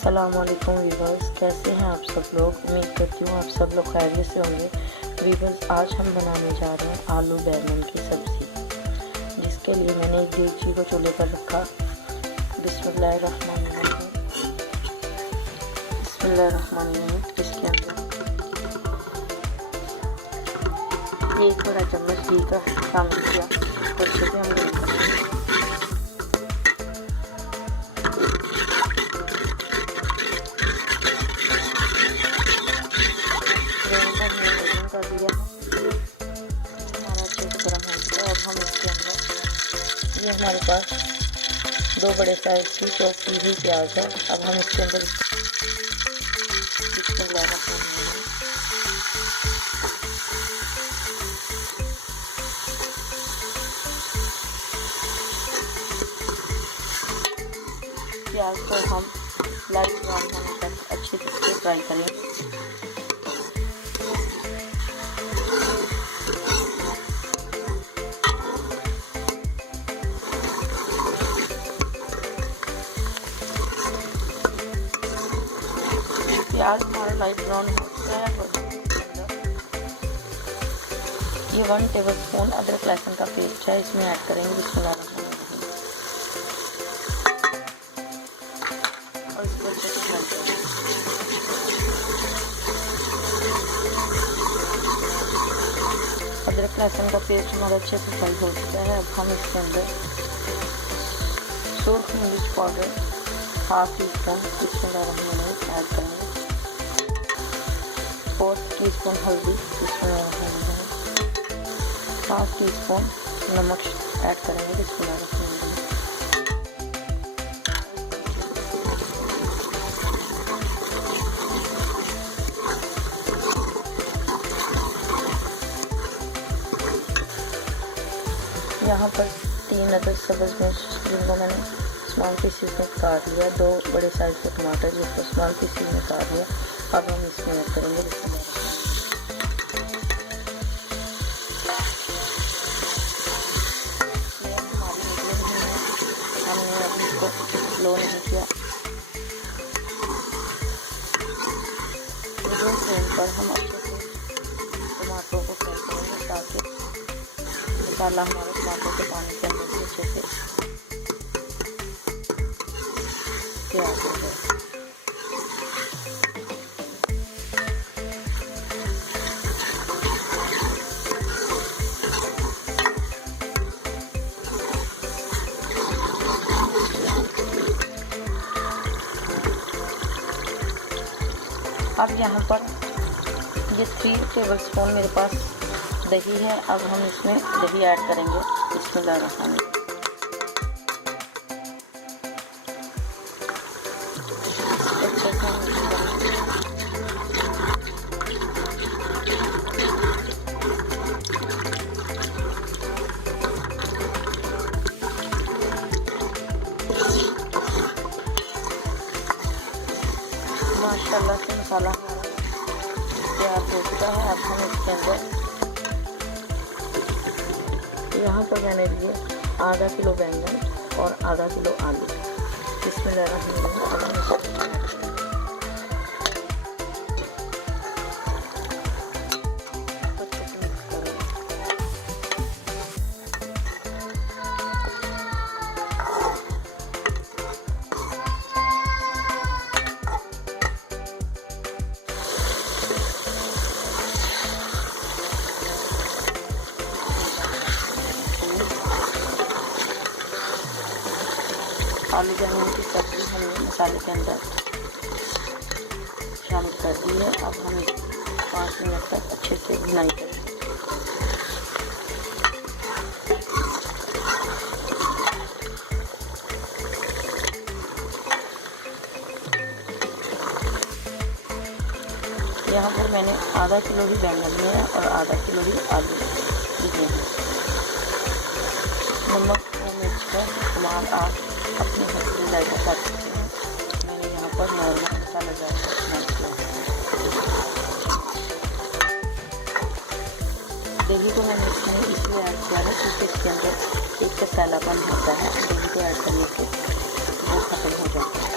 अस्सलामुअलैकुम वीवर्स, कैसे हैं आप सब लोग। उम्मीद करती हूँ आप सब लोग खैरियत से होंगे। वीवर्स, आज हम बनाने जा रहे हैं आलू बैंगन की सब्ज़ी, जिसके लिए मैंने एक देगची को चूल्हे पर रखा। बिस्मिल्लाहिर्रहमानिर्रहीम। इसके अंदर 1 बड़ा चम्मच घी का शामिल किया और इसे हम गर्म करेंगे। कर दिया हमारा अच्छे से गर्म हो गया। अब हम इसके अंदर ये हमारे पास 2 बड़े साइज की चॉप की हुई प्याज है। अब हम इसके अंदर प्याज को हम लाइट ब्राउन होने तक अच्छी तरह से फ्राई करेंगे। प्याज हमारा लाइट ब्राउन हो चुका है। ये 1 टेबलस्पून अदरक लहसुन का पेस्ट है, इसमें ऐड करेंगे। बिस्मिल्लाहिर्रहमानिर्रहीम। और इसको अच्छे से फ्राई करेंगे। अदरक लहसुन का पेस्ट हमारा अच्छे से फ्राई हो चुका है। अब हम इसके अंदर सुर्ख मिर्च पाउडर 1/2 टीस्पून बिस्मिल्लाहिर्रहमानिर्रहीम ऐड करेंगे। 4 टीस्पून हल्दी, 1/2 टीस्पून नमक ऐड करेंगे। बिस्मिल्लाहिर्रहमानिर्रहीम। यहाँ पर 3 अदद सब्ज़ मिर्च जिनको मैंने स्मॉल पीसेस में काट लिया, 2 बड़े साइज के टमाटर जिसको स्मॉल पीसेस में काट लिया। अब हम इसमें ऐड करेंगे। हमने अभी इसको स्लो नहीं किया। मीडियम फ्लेम पर हम अच्छे से टमाटरों को फ्राई करेंगे ताकि मसाला हमारे टमाटर के पानी के अंदर भी अच्छे से तैयार हो जाए। अब यहाँ पर ये 3 टेबलस्पून मेरे पास दही है। अब हम इसमें दही ऐड करेंगे। बिस्मिल्लाहिर्रहमानिर्रहीम। माशाल्लाह से मसाला तैयार हो चुका है। अब हम इसके अंदर यहाँ पर मैंने लिए आधा किलो बैंगन और आधा किलो आलू। बिस्मिल्लाहिर्रहमानिर्रहीम। आलू बैंगन की सब्ज़ी हमने मसाले के अंदर शामिल कर दी है। अब हम 5 मिनट तक अच्छे से भुनाई करेंगे। यहाँ पर मैंने आधा किलो ही बैंगन लिया है और आधा किलो ही आलू लिए हैं। नमक और मिर्च का इस्तेमाल आप अपने हल्दी लाइक कर सकते हैं। मैंने यहाँ पर नॉर्मल मसाला इस्तेमाल किया है। दही को मैंने इसमें इसलिए ऐड किया है क्योंकि इसके अंदर एक सैलापन होता है। दही को ऐड करने से वो खत्म हो जाता है।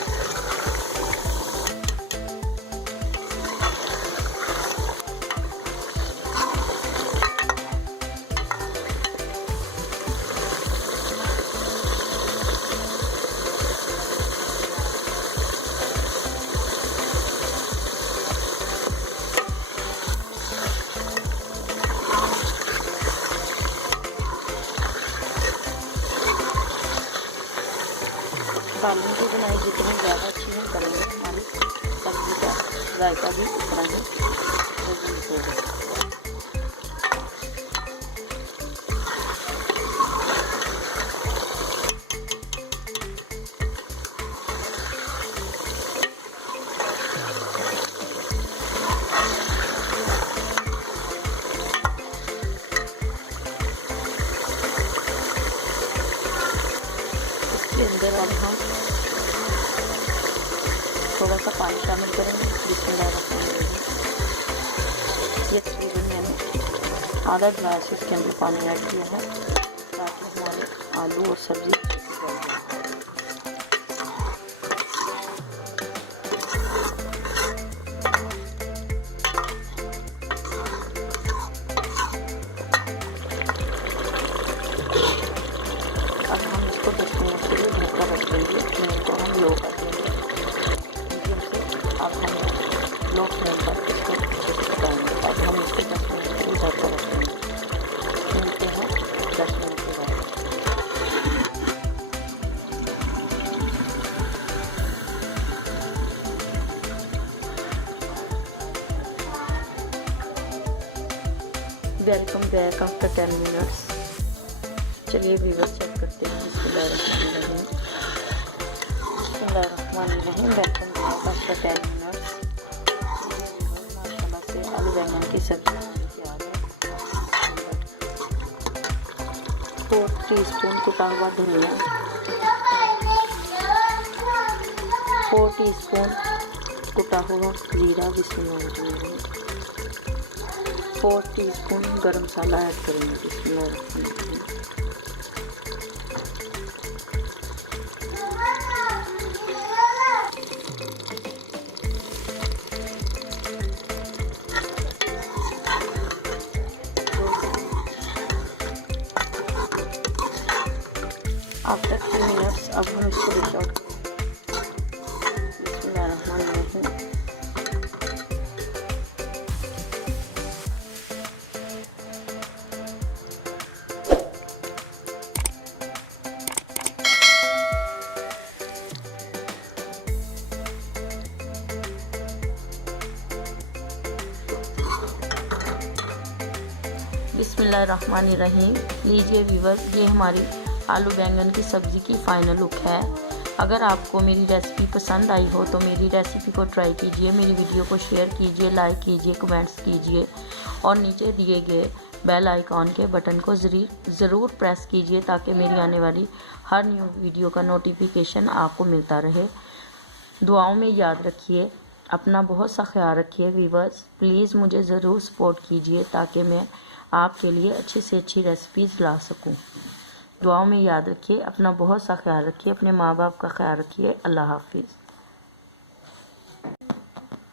सालन की बुनाई जितनी ज़्यादा अच्छी हम करेंगे हमारी सब्ज़ी का जायका भी उतना ही लजीज होगा। इसके अंदर अब हम थोड़ा सा पानी शामिल करेंगे। बिस्मिल्लाहिर्रहमानिर्रहीम। ये तकरीबन मैंने आधा गिलास इसके अंदर पानी ऐड किया है ताकि हमारे आलू और सब्ज़ी लो फ्लेम पर इसको अच्छे से पकाएंगे। अब हम इसको 10 मिनट के लिए ढक कर रखेंगे। मिलते हैं 10 मिनट के बाद। Welcome back after 10 minutes. चलिए व्यूअर्स चेक करते हैं। बिस्मिल्लाहिर्रहमानिर्रहीम। Welcome back after 10 minutes. आलू बैंगन की सब्जी तैयार है। 4 टीस्पून कुटा हुआ धनिया, 4 टीस्पून कुटा हुआ जीरा, बिस्मिल्लाह, 4 टीस्पून गरम मसाला ऐड करेंगे। बिस्मिल्लाह। आफ्टर 3 मिनट्स अब हम इसको डिश आउट बिस्मिल्लाहिर्रहमानिर्रहीम। लीजिए व्यूअर्स, ये हमारी आलू बैंगन की सब्ज़ी की फ़ाइनल लुक है। अगर आपको मेरी रेसिपी पसंद आई हो तो मेरी रेसिपी को ट्राई कीजिए, मेरी वीडियो को शेयर कीजिए, लाइक कीजिए, कमेंट्स कीजिए और नीचे दिए गए बेल आइकॉन के बटन को ज़रूर प्रेस कीजिए ताकि मेरी आने वाली हर न्यू वीडियो का नोटिफिकेशन आपको मिलता रहे। दुआओं में याद रखिए, अपना बहुत सा ख्याल रखिए। व्यूअर्स प्लीज़ मुझे ज़रूर सपोर्ट कीजिए ताकि मैं आपके लिए अच्छी से अच्छी रेसिपीज़ ला सकूं। दुआओं में याद रखिए, अपना बहुत सा ख्याल रखिए, अपने माँ बाप का ख्याल रखिए। अल्लाह हाफिज़।